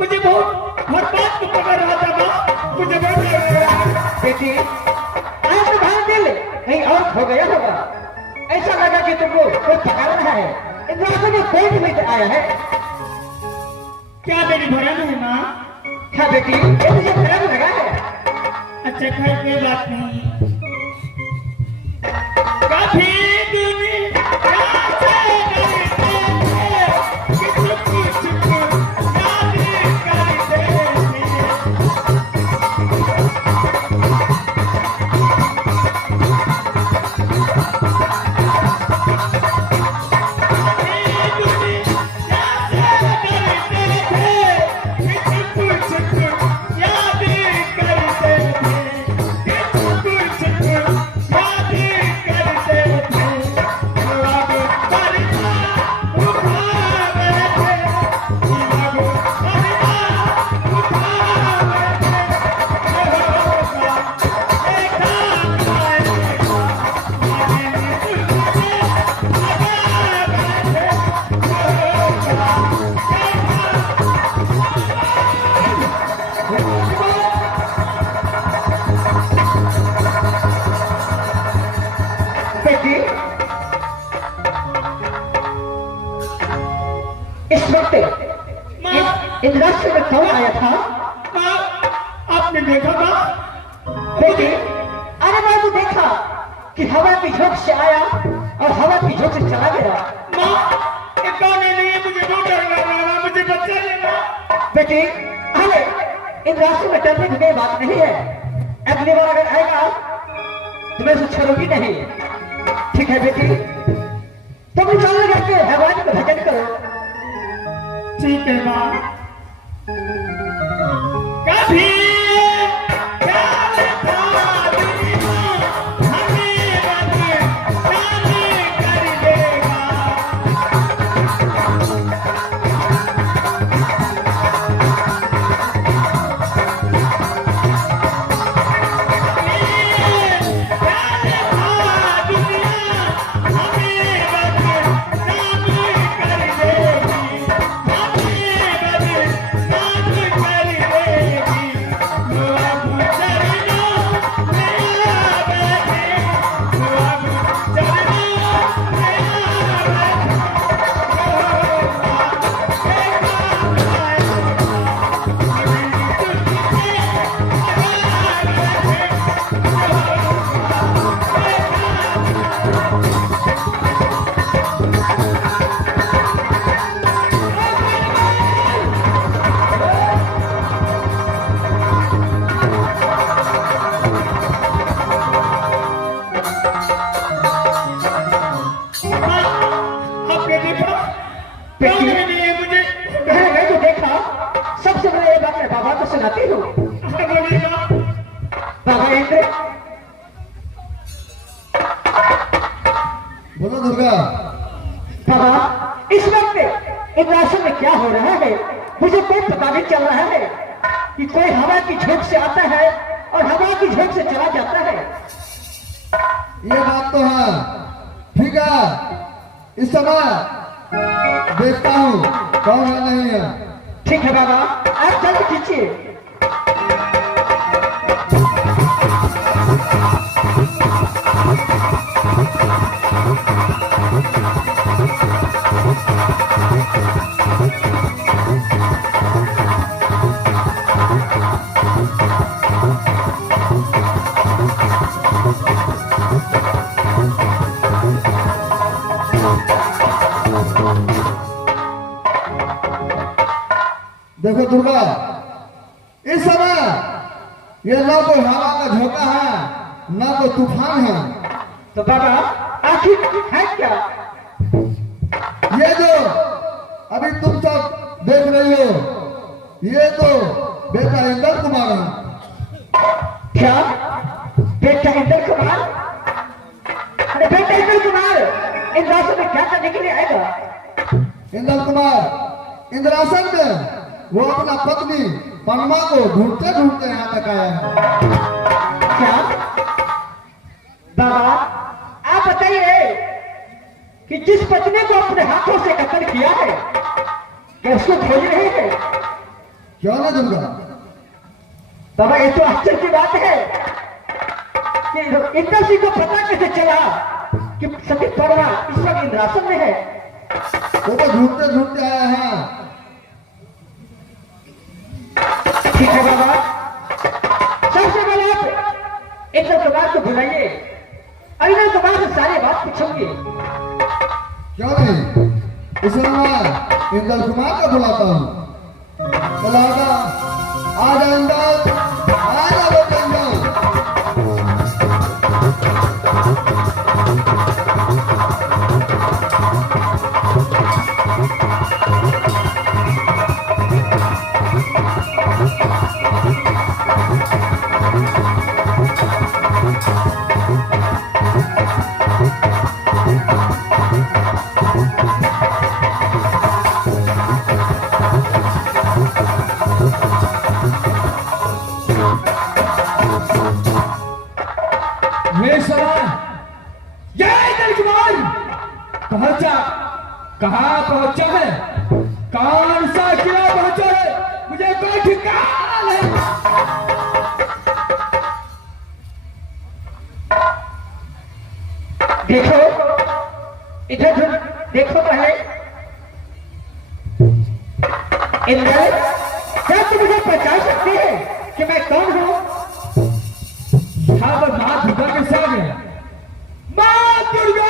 मुझे बहुत हर बात को पकड़ रहा था माँ, मुझे बहुत डर लगा। बेटी आज तुम्हारा दिल कहीं और खो गया होगा। ऐसा लगा कि तुमको कोई पकड़ रहा है। इंद्रासन में कोई भी लेकर आया है। क्या मेरी भरम है माँ? हाँ बेटी, ये मुझे भ्रम लगा है। अच्छा खैर कोई बात नहीं। कभी दुनिया से डरते थे कि छुप छुप याद करते थे। बेटी इस वक्त इंद्रासन में कौन आया था? आपने देखा था? बेटी अरे बाबू देखा कि हवा की झोंक से आया और हवा की झोंक से चला गया। माँ ये कौन है? नहीं मुझे बहुत डर लग रहा है, मुझे बच्चा लेना। बेटी अरे इंद्रासन में डरने की कोई बात नहीं है। अगली बार अगर आएगा तुम्हें उसे छोड़ोगी नहीं। ठीक है बेटी, तुम चल करके भगवान को भजन करो। ठीक है माँ। कभी ख्याल था दुनिया हमें बदनाम कर देगा। सुनाती हूँ। बाबा इंद्र बोलो दुर्गा। बाबा इस वक्त इंद्रासन में क्या हो रहा है मुझे कोई पता नहीं चल रहा है कि कोई हवा की झोंक से आता है और हवा की झोंक से चला जाता है। ये बात तो है। ठीक है, इस समय देखता हूँ कौन है नहीं है। ठीक है बाबा, आप जल्द खींचिए। देखो दुर्गा, इस समय ये ना कोई हवा का झोंका है ना कोई तूफान है। तो बाबा आखिर है क्या? ये जो अभी तुम सब देख रही हो ये तो बेटा इंद्र कुमार है। क्या बेटा इंद्र कुमार? अरे बेटा इंद्र कुमार इंद्रासन में क्या करने के लिए आएगा? इंद्र कुमार इंद्रासन में वो अपना पत्नी पनमा को ढूंढते ढूंढते यहाँ तक आया है। क्या बाबा आप बताइए कि जिस पत्नी को अपने हाथों से कत्ल किया है क्या उसको खोज रहे हैं? क्यों नहीं दूंगा? बाबा ये तो आश्चर्य की बात है कि इंद्र सिंह को पता कैसे चला कि सती पड़वा इस वक्त इंद्रासन में है। वो तो ढूंढते ढूंढते आया है। ठीक है बाबा, सबसे पहले आप इंद्र कुमार को बुलाइए, इंद्र कुमार से सारी बात पूछेंगे। क्यों नहीं? इसलिए मैं इंद्र कुमार को बुलाता हूँ। चला आ जा इंद्र, आ जा बेटा इंद्र। कहाँ पहुंचा है? कौन सा किला पहुंचा है? मुझे कोई ठिकाना नहीं। देखो इधर देखो पहले। इंद्र, क्या तुम मुझे पहचान सकते हैं कि मैं कौन हूँ? यहाँ पर माँ दुर्गा के साथ है। माँ दुर्गा!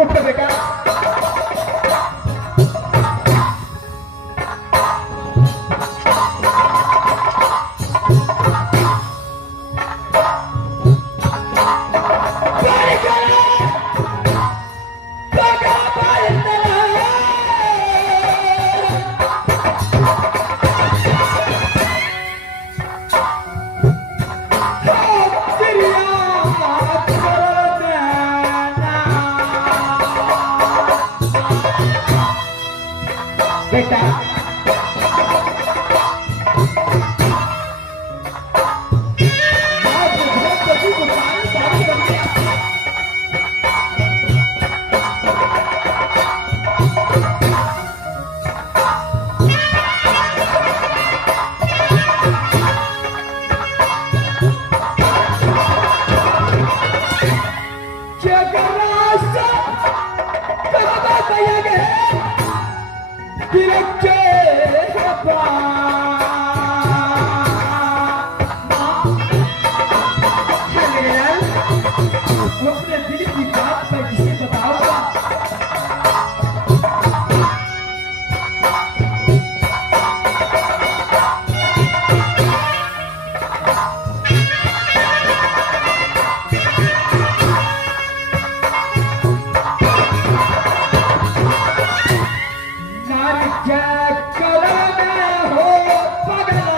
उठो बेटा। बेटा अपने दिल की बात पर किसे बताऊंगा? नारी क्या करना हो पगला,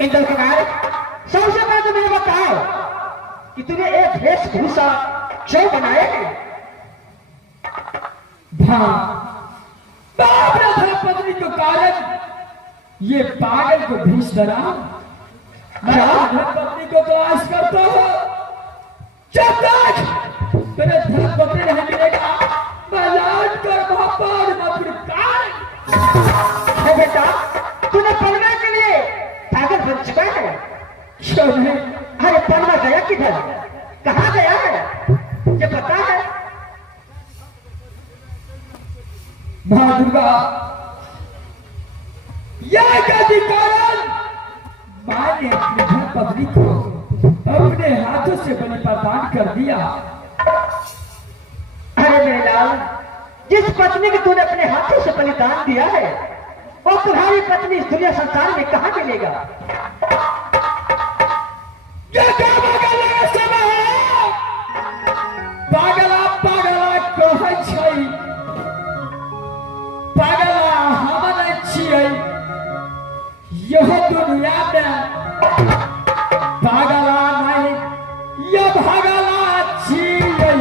इंद्र कुमार, सबसे पहले तो मुझे बताओ कि तूने एक वेशभूषा क्यों बनाया है? पत्नी को कारण ये पागल को भेज डरा। मैं पत्नी को तलाश करता हूँ। जब तक मेरे धर्मपत्नी नहीं मिलेगा, मैं लौट कर वहां पर न फिर बेटा, तूने पढ़ने के लिए पागल बन चुका है। क्यों नहीं? अरे पढ़ना गया किधर? कहाँ गया है? ये पता है? माँ दुर्गा, यह गति कारण मैंने अपनी धर्मपत्नी को अपने हाथों से बलि प्रदान कर दिया। अरे मेरे लाल, जिस पत्नी को तूने अपने हाथों से बलिदान दिया है वो तुम्हारी पत्नी इस दुनिया संसार में कहां मिलेगा? ये क्या पागल है समय पागला पागला कहै छै पागला हम नहीं छियै यह दुनिया में पागला नहीं ये भागला छियै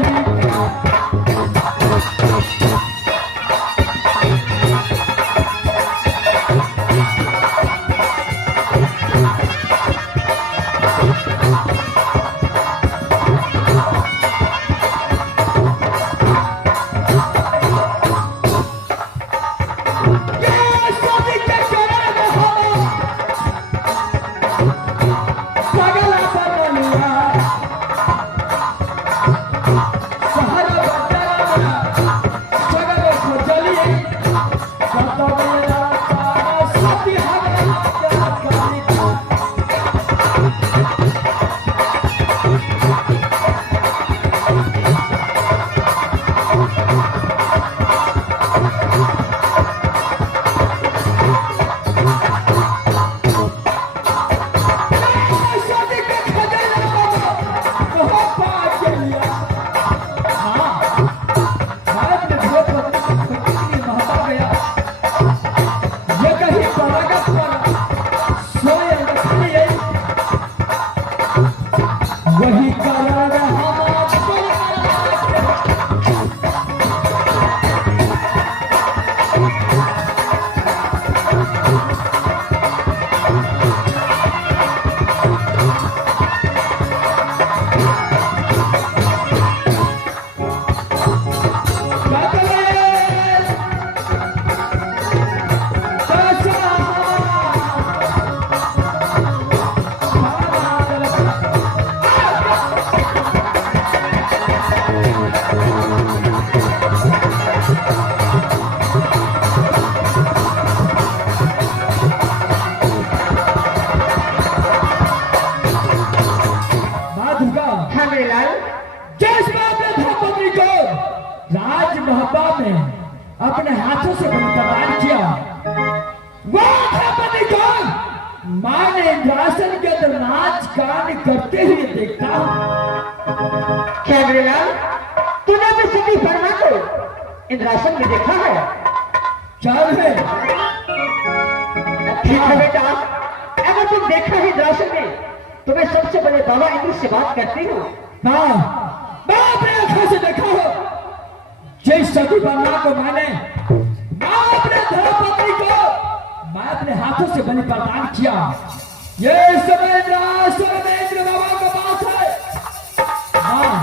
वही कारण राजमहबा में अपने हाथों से बलिदान किया वह पति को मां ने इंद्रासन के अंदर नाच गान करते हुए देखा। क्या लाल तूने भी सती फरमा को इंद्रासन में देखा है? चल है ठीक है बेटा, अगर तुम देखा है इंद्रासन में तो मैं सबसे बड़े बाबा इंद्र से बात करती हूँ। हाँ मैं अपने आंखों से देखा हो जिस सती फरमा को मैंने अपने धर्मपत्नी को मैं अपने हाथों से बलि प्रदान किया। ये समय इंद्र बाबा के पास है। हाँ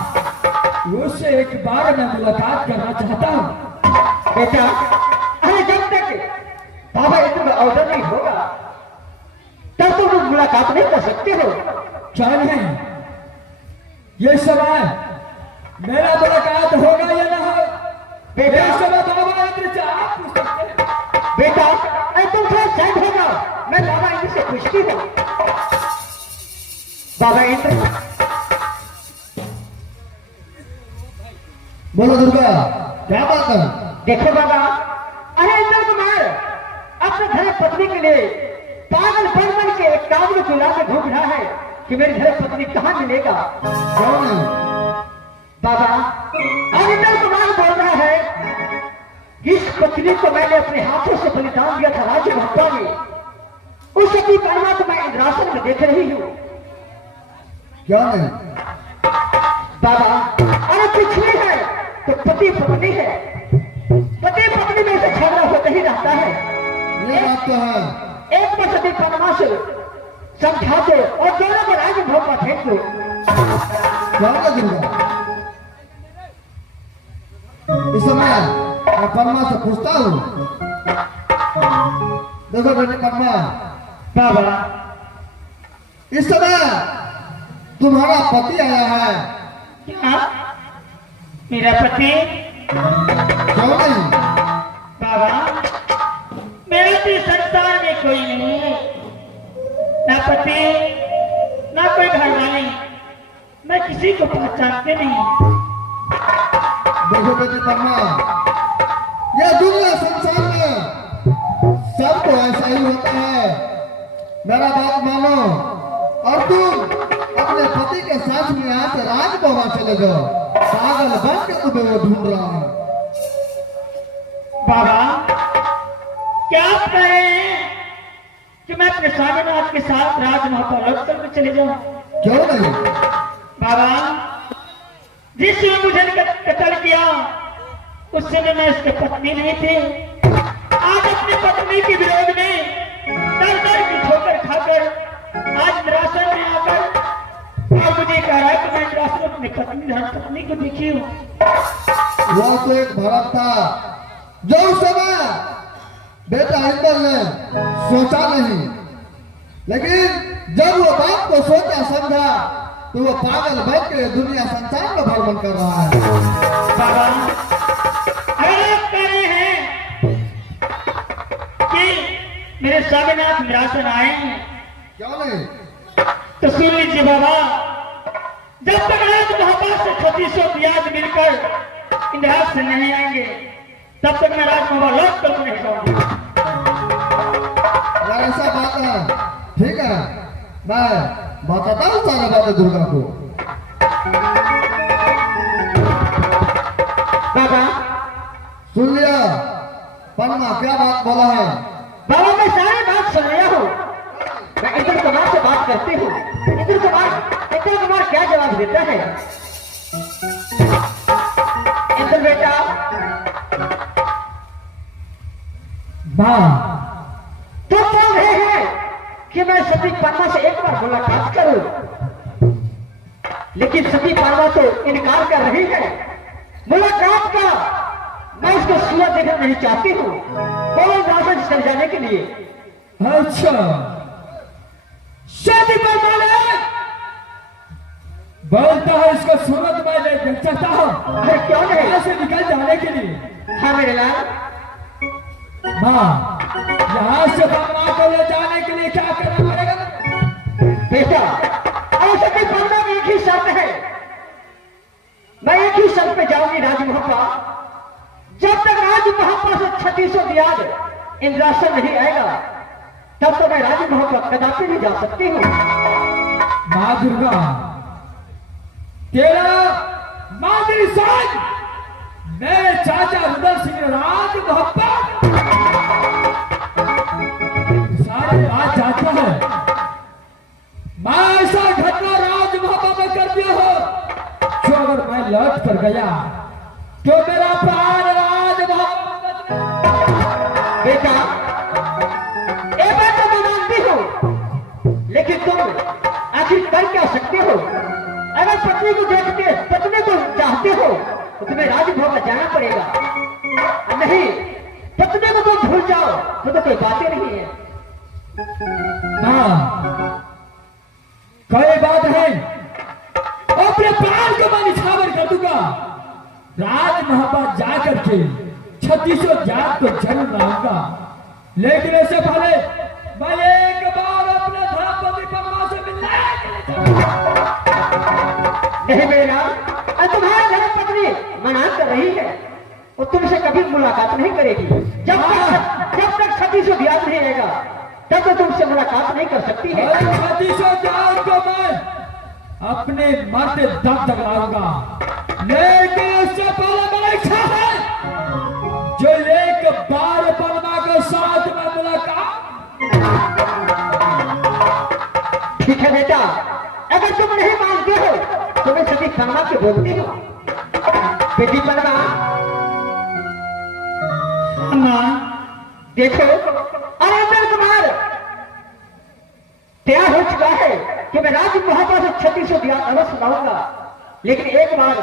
उससे एक बार मैं मुलाकात करना चाहता हूँ। बेटा अरे जब तक बाबा इंद्र का ऑर्डर नहीं होगा तब तुम लोग मुलाकात नहीं कर सकते हो। क्या नहीं ये समय मेरा मुलाकात होगा या ना हो? बेटा बाबा इंद्र से आप पूछ सकते हैं। बेटा तुम थोड़ा साइड होगा, मैं बाबा इंद्र से पूछती हूँ। बाबा इंद्र बोलो दुर्गा क्या बात है? देखो बाबा, अरे इंद्र कुमार अपने धर्म पत्नी के लिए पागल बन के एक काबुल चुला से घूम रहा है कि मेरी धर्म पत्नी कहाँ मिलेगा। कौन है? बाबा इंद्र कुमार बोल रहा है जिस पत्नी को मैंने अपने हाथों से बलिदान दिया था राजमहबा में उस सती फरमा को मैं इंद्रासन में देख रही हूँ। क्या नहीं? बाबा अरे कुछ नहीं है तो पति पत्नी है, पति पत्नी में से झगड़ा होता ही रहता है। ये बात तो है। एक बार सती फरमा से समझा दो और दोनों को राजमहबा फेंक दो। क्या है दुर्गा? इस समय मैं परमा से पूछता हूँ। देखो बेटे परमा, बाबा इस समय तुम्हारा पति आया है। क्या मेरा पति? क्यों नहीं? बाबा मेरे भी संसार में कोई नहीं है, ना पति ना कोई घरवाली, मैं किसी को पहचानते नहीं। देखो बेटे परमा, चले जाओ, पागल बन के तुम्हें वो ढूंढ रहा हूँ। बाबा क्या आप कह रहे हैं कि मैं अपने स्वामीनाथ के साथ राजमहल लौटकर में चले जाऊं? क्यों नहीं? बाबा जिसने मुझे कत्ल किया उस समय मैं उसकी पत्नी नहीं थी। आज अपनी पत्नी के विरोध में दर दर की ठोकर खाकर आज निराशा में आकर अब मुझे कह रहा है कि मैं निराशा अपनी पत्नी को देखी हूँ। वो तो एक भरत था जो उस समय बेटा इंदल ने सोचा नहीं, लेकिन जब वो बात को सोचा समझा तो वो पागल बन के दुनिया संसार में भ्रमण कर रहा है। बाबा अगर आप कह रहे हैं कि मेरे स्वामीनाथ निराशन आए हैं, क्यों नहीं? तो सुन लीजिए बाबा, जब तक राज महापाल से 3600 ब्याज मिलकर इंद्राज से नहीं आएंगे तब तक मैं राजमहल लौट कर नहीं जाऊंगा। अगर ऐसा बात है ठीक है, मैं बताता हूँ सारा बात दुर्गा को। बाबा सुन लिया? पन्ना क्या बात बोला है? बाबा मैं सारी बात सुन लिया हूँ। मैं इंद्र कुमार से बात करती हूँ। इंद्र कुमार क्या जवाब देता है? इंद्र बेटा माँ तो बोल रहे हैं कि मैं सती परमा से एक बार मुलाकात करूं, लेकिन सती परमा तो इनकार कर रही है मुलाकात का। मैं उसको सूरत देखना नहीं चाहती हूँ, बोलो राजा चल जाने के लिए। अच्छा शादी पर माने बोलता है इसको सूरत में ले चाहता हूँ। अरे क्यों नहीं? यहाँ से निकल जाने के लिए। हाँ मेरे लाल, माँ यहाँ से परमा को ले जाने के लिए क्या करना पड़ेगा? बेटा और सती परमा में एक ही शर्त है, मैं एक ही शर्त पे जाऊंगी राजमहल। जब तक राजमहल से 3600 ब्याज इंद्रासन नहीं आएगा तब तो मैं राजमहल कदापि नहीं जा सकती हूँ। माँ दुर्गा तेरा मादरी साज मैं चाचा रुदल सिंह राज मोहब्बत सारे बात जाता है। मैं ऐसा घटना राज मोहब्बत में कर दिया हो जो अगर मैं लौट कर गया तो मेरा प्राण राज मोहब्बत में। बेटा एक बात तो मैं मानती हूँ, लेकिन तुम आखिर कर क्या सकते हो? अगर पत्नी को देखते पत्नी को चाहते हो तो तुम्हें राजभवन जाना पड़ेगा, नहीं पत्नी को तुम भूल जाओ तो कोई बातें नहीं है। हाँ कोई बात है, अपने प्राण को मैं निछावर कर दूंगा। राज महापाल जाकर के 3600 जात को जन्म लाऊंगा, लेकिन इससे पहले मैं एक बार अपने धर्मपति परमा से मिलने के लिए जाऊंगा। नहीं मेरा तुम्हारी धर्मपत्नी मना कर रही है, वो तुमसे कभी मुलाकात नहीं करेगी। जब तक 3600 ब्याज नहीं आएगा तब तो तुमसे मुलाकात नहीं कर सकती है। 3600 जात को मैं अपने मरते दम तक लाऊंगा, लेकिन उससे पहले मेरी इच्छा है जो एक बार परमा के साथ में मुलाकात। ठीक है बेटा, अगर तुम नहीं मानते हो तो मैं सभी परमा के बोलती हूँ। बेटी परमा देखो, अरे अंदर कुमार तैयार हो चुका है कि मैं राजमहल से 3600 ब्याज अवश्य लाऊंगा, लेकिन एक बार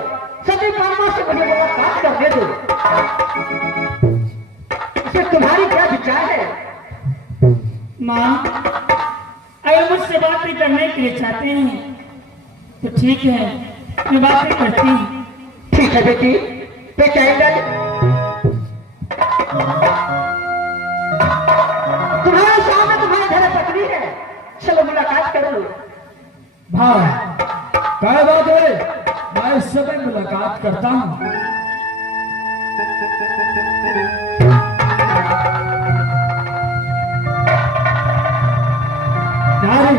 सभी परमा से मुझे मुलाकात कर दे दो। इसमें तुम्हारी क्या विचार है? माँ अगर मुझसे बातें करने के लिए चाहते हैं तो ठीक है, मैं बातें करती हूँ। ठीक है बेटी, बेटा इंदल तुम्हारे सामने तुम्हारी धर्मपत्नी है, चलो मुलाकात कर लो। भाई क्या बात है, मैं इस समय मुलाकात करता हूँ। नारी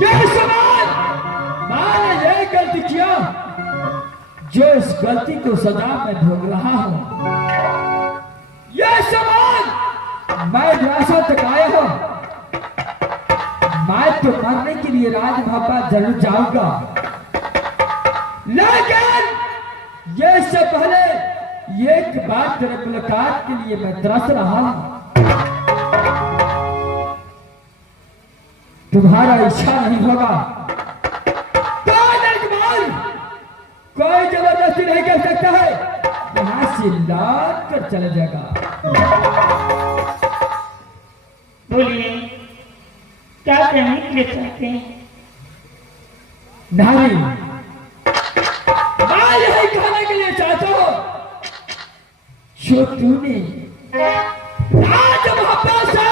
ये सवाल मैं जो इस गलती को सजा में भोग रहा हूं, यह सामान मैं विरासत तक आया हूं। मैं तो मरने के लिए राजमहल जरूर जाऊंगा, लेकिन ये से पहले एक बार तेरे मुलाकात के लिए मैं तरस रहा हूं। तुम्हारा इच्छा नहीं होगा कोई जबरदस्ती नहीं कर सकता है, यहां से लौट कर चला जाएगा। बोलिए, क्या कहने के लिए चाहते हैं? नारी, मैं यही कहने के लिए चाहता हूं, जो तूने राजमहल से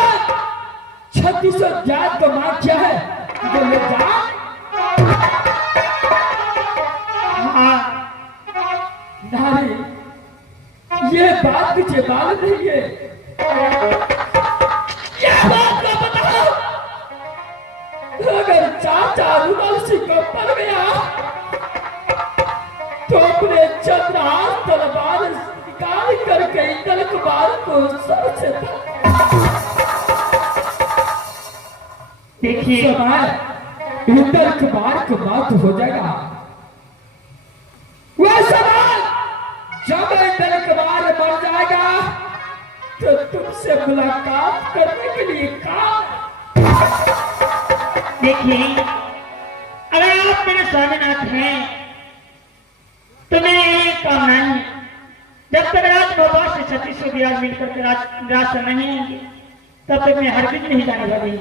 3600 जात को मांग किया है, तो ले जा। नारी, ये बात मुझे मालूम नहीं है, ये बात को बताओ। अगर चाचा रुमाल सिंह को पड़ गया तो अपने चंद्रहास तलवार निकाल करके इंद्र कुमार को सर से देखिए, इंद्र कुमार को मौत हो जाएगा। वह समय जब इंद्र कुमार मर जाएगा तो तुमसे मुलाकात करने के लिए कहा। देखिए, अगर आप मेरे स्वामीनाथ हैं तो मेरी एक कामना है, जब तक राजमहल से 3600 विराज मिलकर के राज नहीं आएंगे तब तक मैं हरगिज नहीं जाने वाली।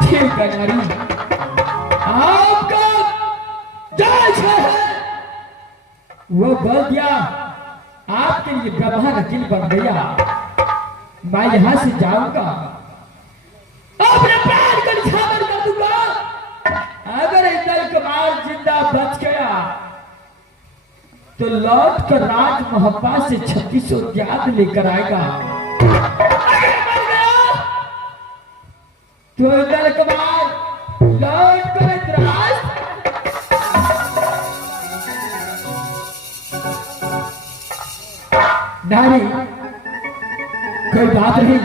ठीक है नारी, आपका जायज है, वो बोल दिया, आपके लिए ब्रह्मा वकील बन गया। मैं यहां से जाऊंगा, अपने प्राण को निछावर कर दूंगा। अगर इंद्र कुमार जिंदा बच गया तो लौट कर राजमहल से 3600 जात लेकर आएगा। अगर मर गया तो इंद्र कुमार लौट कर इतिहास नारी, कोई बात नहीं,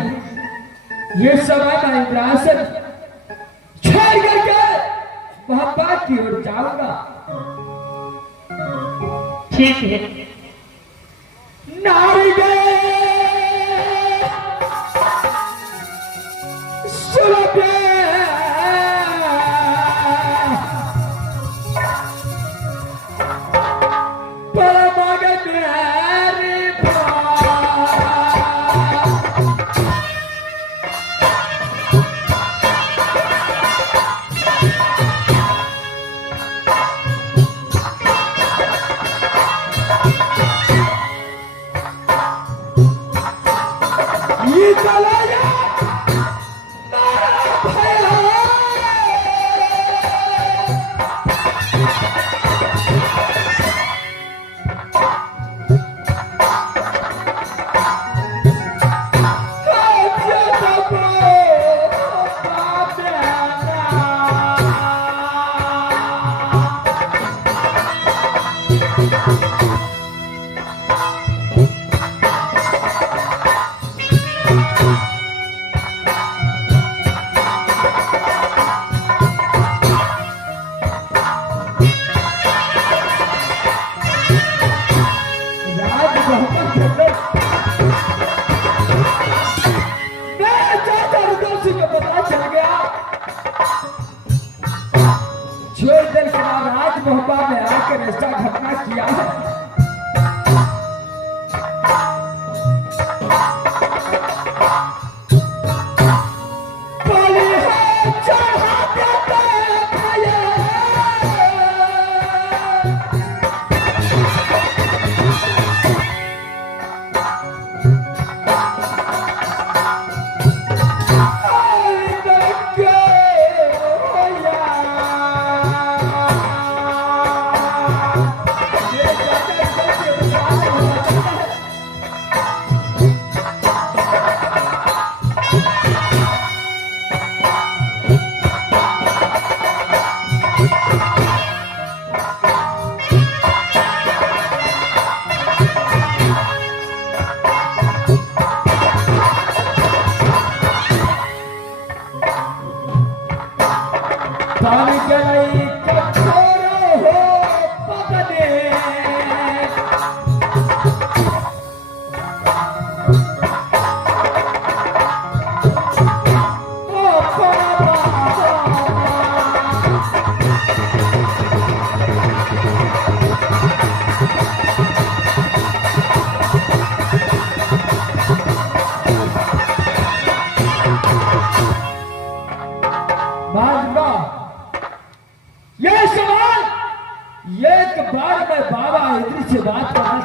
ये समय मैं इंद्रासन छोड़ करके मोहब्बत की ओर जाऊंगा। ठीक है। नारी गए सुलभे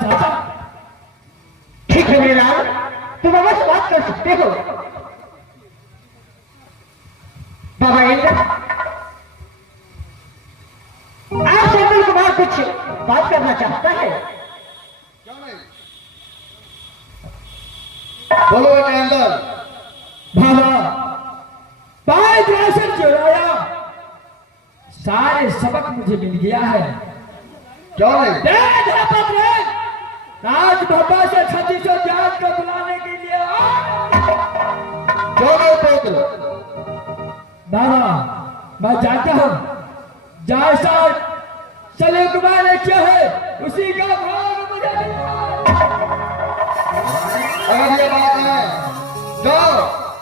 चाहता। ठीक है मेरे लाल, तुम अवश्य बात कर सकते हो। बाबा इंद्र, आपसे इंद्र कुमार कुछ बात करना चाहता है। क्यों नहीं? बोलो बेटे अंदर। बाबा पाए द्रासन चुराया, सारे सबक मुझे मिल गया है। क्यों नहीं? राज बाबा से 3600 जात को बुलाने के लिए क्यों नहीं पुत्र? बाबा मैं जानता हूँ जैसा चले कुमार ने किया है उसी का भाग मुझे मिला है। अगर ये बात है, जाओ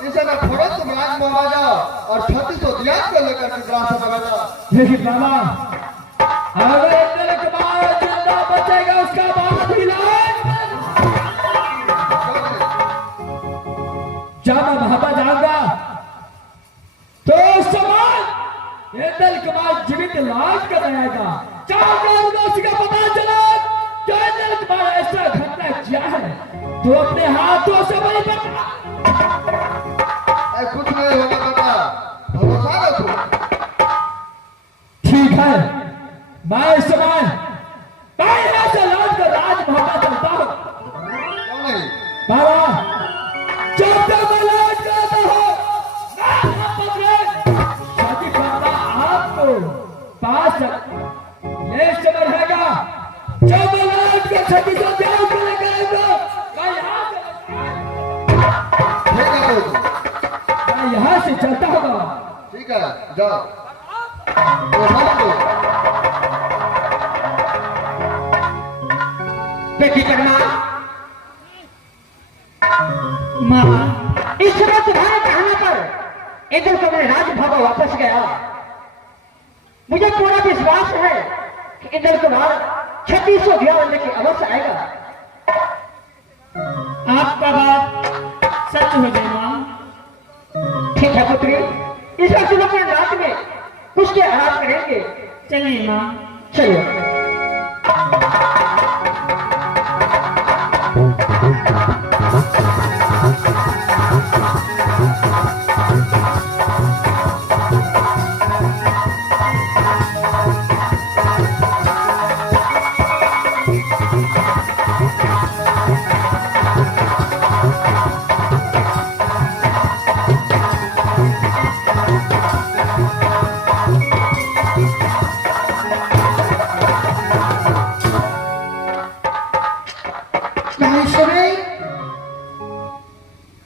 इसे मैं फौरन तुम राजमहल आ जाओ और 3600 दियात को लेकर के ग्रास में जाओ। लेकिन बाबा अगर इंद्र कुमार जिंदा बचेगा उसका बात भी जब मैं वहां पर जाऊंगा तो उस समय इंद्र कुमार जीवित लाश कर रहेगा। का पता चला कि इंद्र कुमार ऐसा घटना किया है तो अपने हाथों से बलि पड़ना। कुछ नहीं होगा बेटा, भरोसा रखो। ठीक है, मैं इस समय यहाँ से लौट कर राजमहल में चलता हूँ। क्यों नहीं? बाबा जब तक मैं लौट कर आता हूँ शादी करना आपको पास ये समय रहेगा। जब मैं लौट कर 3600 ब्याह को लेकर आऊंगा मैं यहाँ ठीक है पुत्र, मैं यहाँ से चलता हूँ बाबा। ठीक है जाओ। तो मत दो। बेटी करना माँ इस समय तुम्हारे कहने पर इंद्र कुमार राजभवन वापस गया। मुझे पूरा विश्वास है कि इंद्र कुमार 3600 ज्ञान लेके अवश्य आएगा। आपका बात सच हो जाए माँ। ठीक है पुत्री, इस वक्त हम अपने रात में कुछ के आराम करेंगे। चलिए माँ। चलिए।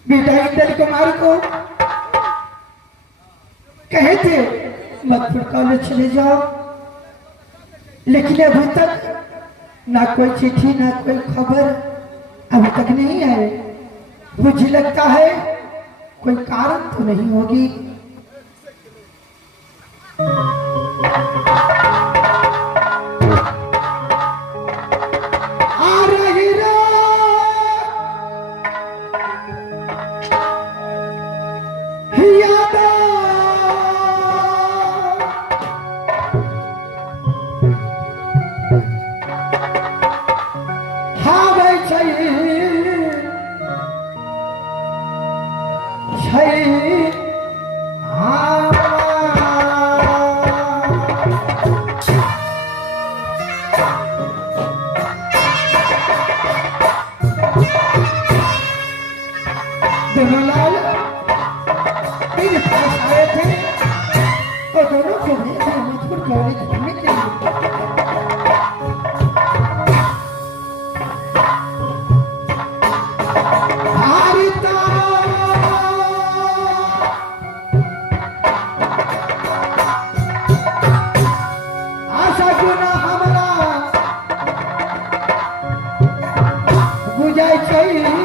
बेटा इंद्र कुमार को कहे थे मथुर कॉलेज चले जाओ, लेकिन अभी तक ना कोई चिट्ठी ना कोई खबर अभी तक नहीं आए। मुझे लगता है कोई कारण तो नहीं होगी। आ रही दोनों लाल मेरे पास आए थे और दोनों को भेजा मथुर कॉलेज घूमने के लिए। आशा गुना हमारा बुझाई चाहिए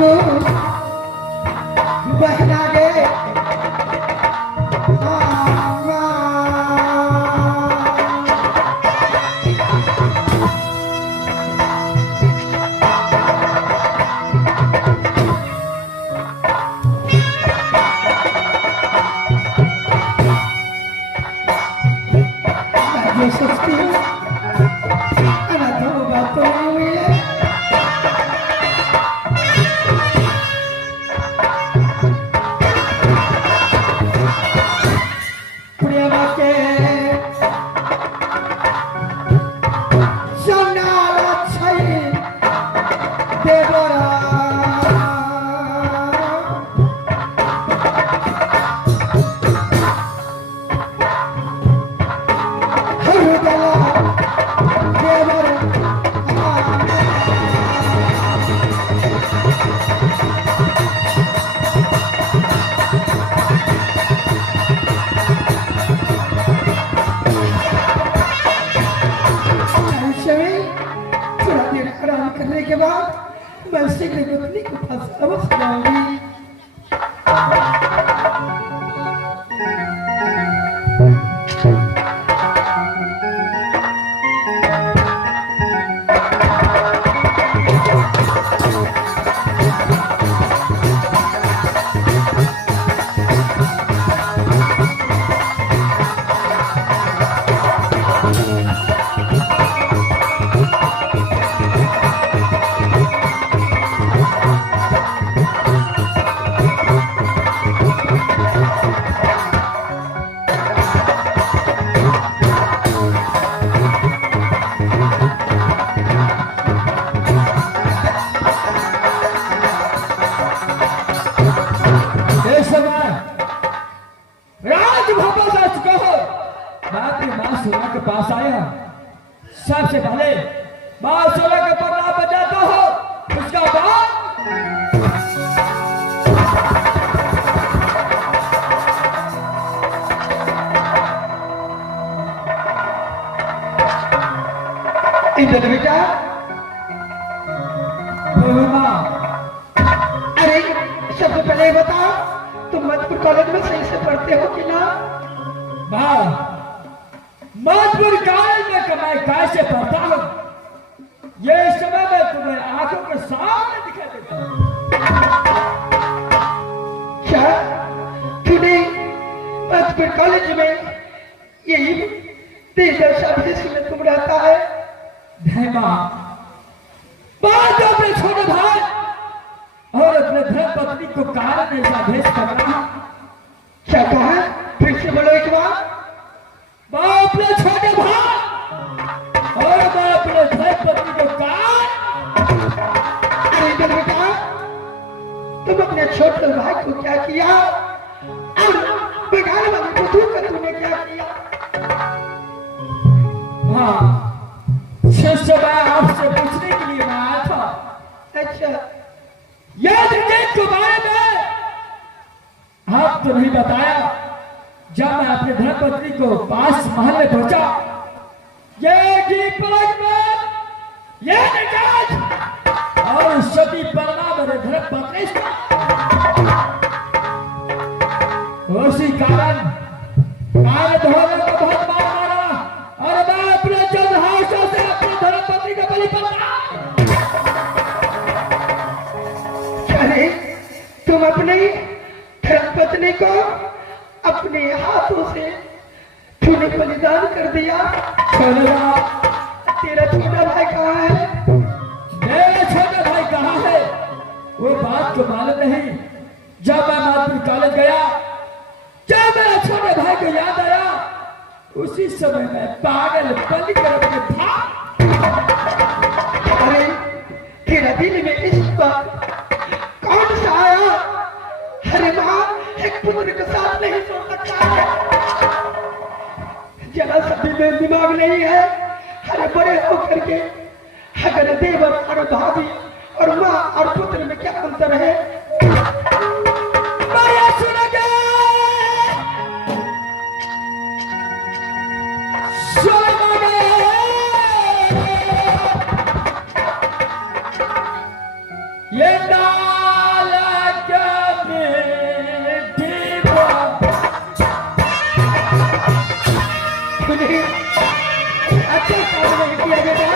बाबू बहना गे जो सस्ती है अनाथ बात तो नहीं हुई है प्रियमा के जनाला छई देवरा थोड़ा देर आराम करने के बाद मैं शीघ्र पत्नी के पास अवश्य जाऊंगी। सोना के पास आया, सबसे पहले मां सोना के पन्ना बजाता हो, उसका बाद इधर बेटा। मां, अरे सबसे पहले बताओ तुम मधुपुर कॉलेज में सही से पढ़ते हो कि ना? मां, मधुपुर कॉलेज में कमाई कैसे पढ़ता हूँ, ये समय में तुम्हें आंखों के सामने दिखाई देता हूँ। क्या तूने मधुपुर कॉलेज में यही देश विदेश में तुम रहता है? नहीं मां, बात अपने छोटे भाई और अपने धर्म पत्नी को कारण ऐसा भेज कर रहा। क्या कहा? फिर से बोलो एक बार। मैं अपने छोटे भाई और मैं अपने धर्म पत्नी को कारण। अरे इधर बेटा, तुम अपने छोटे भाई को क्या किया और बगान वाले को धोखा तुमने क्या किया? हाँ, शिष्य मैं आपसे पूछने के लिए मैं आया था। अच्छा, याद रखें के बारे में आप तो नहीं बताया। जब मैं अपने धर्मपत्नी को पास महल में पहुंचा, ये की पलक में ये निकाज और सती पलना मेरे धर्मपत्नी उसी कारण मारे धोने को बहुत मार मारा और मैं अपने चंद हाथों से अपनी धर्मपत्नी का बलि पड़ा। अरे तुम अपने धर्मपत्नी को अपने हाथों से तूने बलिदान कर दिया। तेरा छोटा भाई कहाँ है? मेरा छोटा भाई कहाँ है वो बात को मालूम नहीं। जब मैं मधुपुर कॉलेज गया, जब मेरा छोटे भाई को याद आया, उसी समय मैं पागल बलि कर था। अरे तेरा दिल में इस बात कौन सा आया? अरे माँ एक पुत्र के साथ नहीं सो सकता है, जरा सा भी दिमाग नहीं है। अरे बड़े होकर के अगर देवर और भाभी और माँ और पुत्र में क्या अंतर है? ये सुनिए, अच्छा काम नहीं किया बेटा।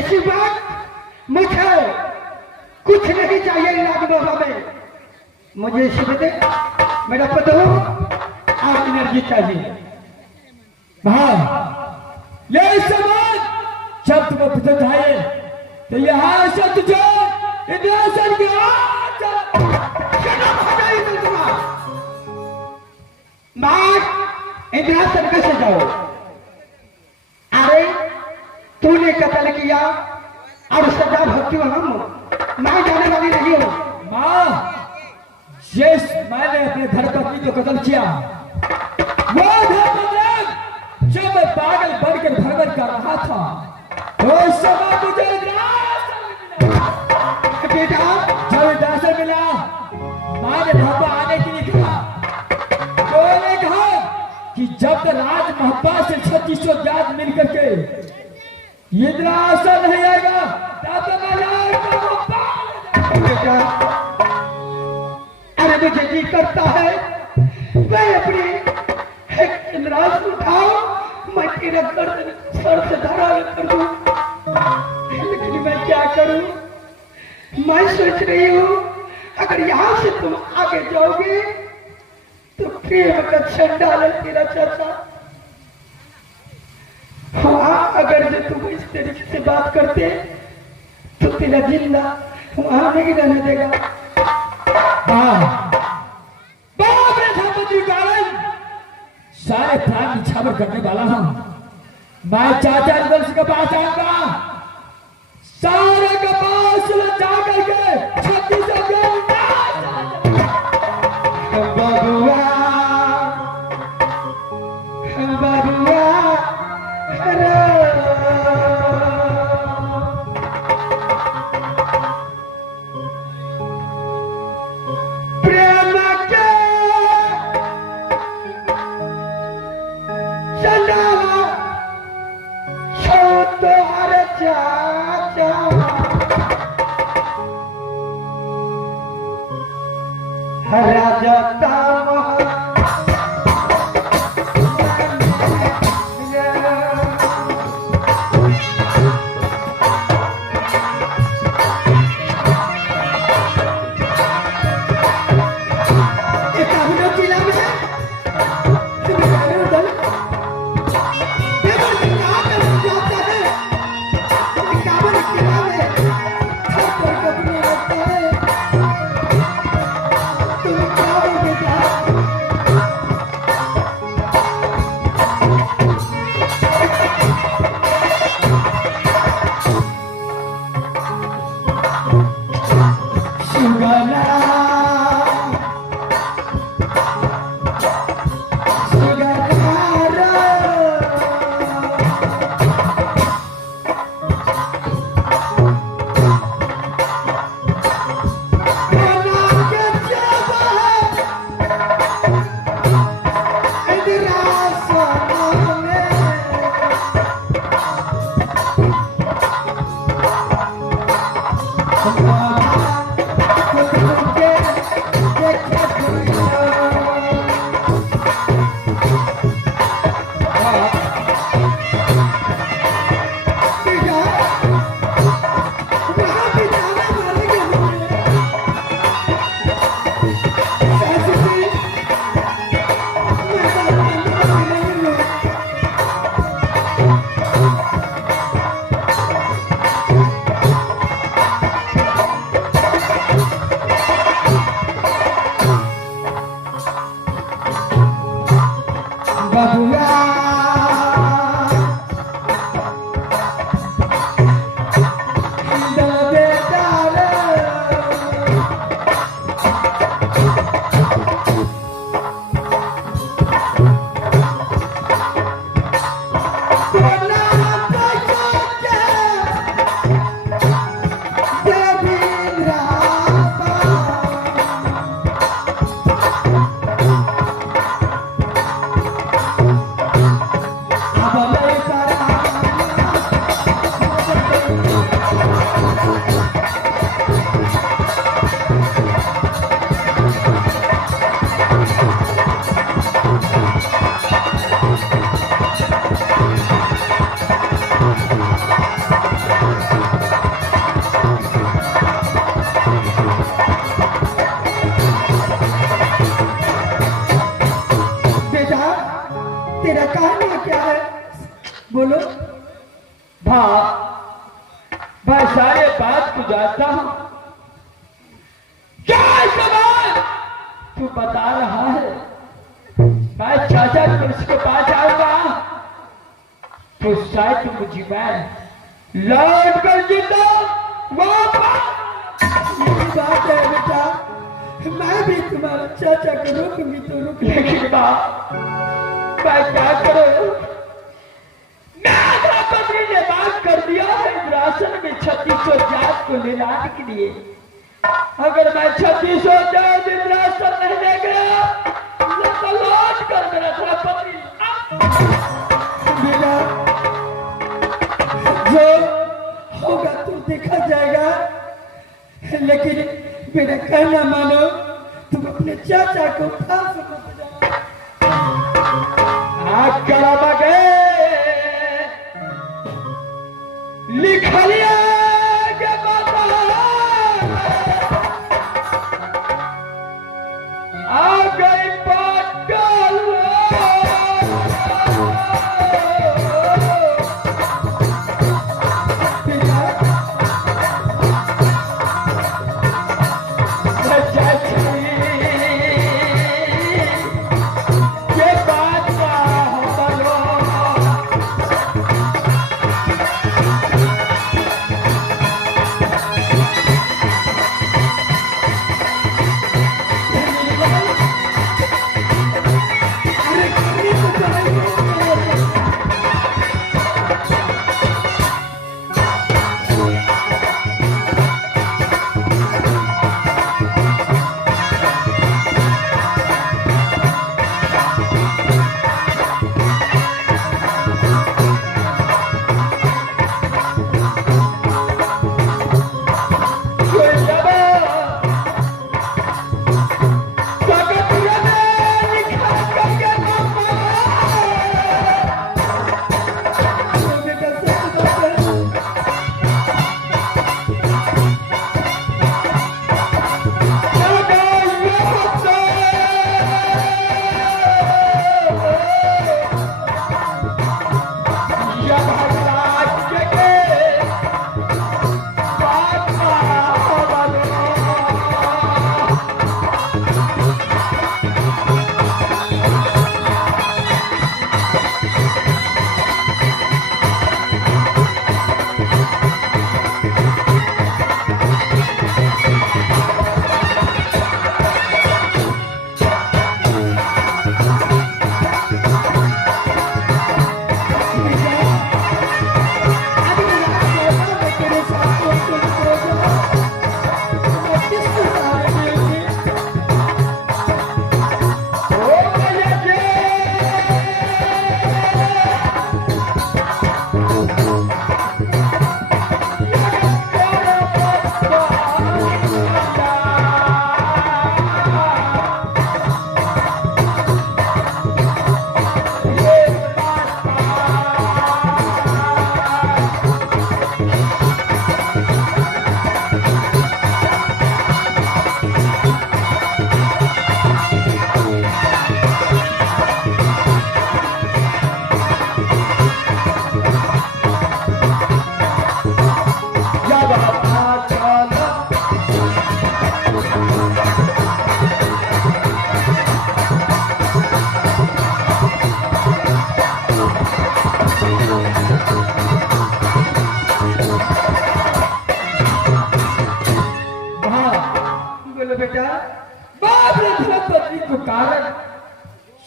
इसी बात मुझे कुछ नहीं चाहिए इलाज बाबा में, मुझे शिव दे मेरा पता और एनर्जी चाहिए। हाँ, ये सामान जब तुम्हें पसंद आए तो यहाँ से तुझे इंद्रासन के इंद्रासन कैसे जाओ? अरे तूने कत्ल किया और सजा भक्ति हम मैं जाने वाली नहीं हूँ। माँ, जिस मैंने अपने धर्मपत्नी को कत्ल किया वो धर्मपत्नी जब मैं पागल बनकर भ्रमण कर रहा था तो उस समय मुझे बेटा जब इंद्रासन मिला माँ ने पापा आने के लिए कहा तो ने कहा कि जब तक राज महब्बा से 3600 ज्ञात मिल करके इंद्रासन नहीं आएगा तब तक बेटा अरे मुझे जी करता है मैं अपनी एक इंद्रास उठाओ मैं तेरा गर्दन सर से धरा कर दूं, लेकिन मैं क्या करूं? मैं सोच रही हूं अगर यहां से तुम आगे जाओगे तो प्रेम का छंडाल तेरा चाचा हाँ, अगर जो तुम इस तरीके से बात करते तो तेरा जिंदा वहां नहीं रहने देगा। सारे प्राण निछावर करने वाला हूं मैं। चाचा वंश के पास आऊंगा, सारे के पास जाकर के 3600 बबुआ चंडाला छो तोहर चाचा राजा तेरा कहना क्या है बोलो। मैं सारे बात को जानता हूं। क्या सवाल तू बता रहा है? मैं चाचा तुलसी के पास आऊंगा तो शायद मुझे मैं लौट कर जीता वापस। यही बात है बेटा, मैं भी तुम्हारा चाचा को रोकूंगी तो रुक लेकिन मैं क्या करूं? पत्नी ने बात कर दिया है इंद्रासन में 3600 जात को निलाने के लिए। अगर मैं 3600 जात इंद्रासन नहीं ले गया तो लौट कर मेरा थोड़ा पत्नी बेटा, जो होगा तो देखा जाएगा, लेकिन मेरा कहना मानो, तुम अपने चाचा को फांस मत जाओ। लिखा लिया के बता आ गई पागल।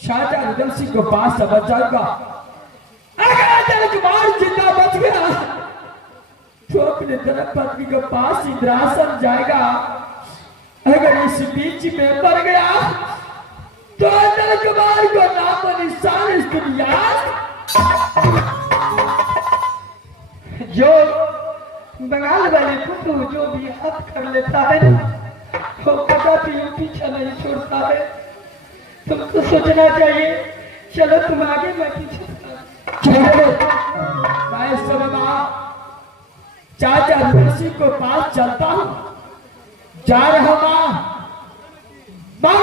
शाहजहां उधम सिंह को पास समझ जाऊंगा। अगर तिलकुमार जिंदा बच गया तो अपने धर्मपत्नी के पास इंद्रासन जाएगा। अगर इस बीच में मर गया तो तिलकुमार को नाम निशान इस दुनिया। जो बंगाल वाले पुतू जो भी हाथ कर लेता है वो कदापि पीछा नहीं छोड़ता है। तुमको सोचना चाहिए। चलो तुम आगे, मैं पीछे। मैं समय चाचा ऋषि को पास चलता हूँ, जा रहा मां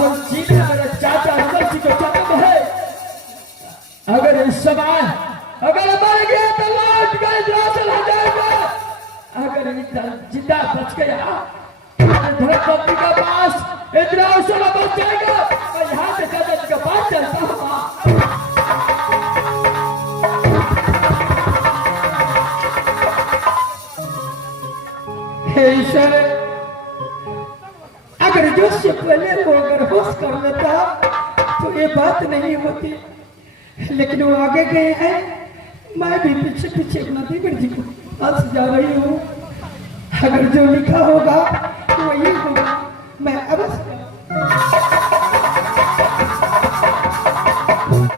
और जीना मेरे चाचा ऋषि को जन्म है। अगर इस समय अगर मर गया तो लौट कर इंद्रासन हो जाएगा। अगर जिंदा बच गया धर्मपत्नी के पास इंद्रासन बच जाएगा। मैं यहाँ से चाचा जी के पास चलता हूँ। ईश्वर, अगर जो से पहले वो अगर होश कर लेता तो ये बात नहीं होती। लेकिन वो आगे गए हैं, मैं भी पीछे पीछे नदीवर जी को पास जा रही हूँ। अगर जो लिखा होगा वही होगा। मैं अवश्य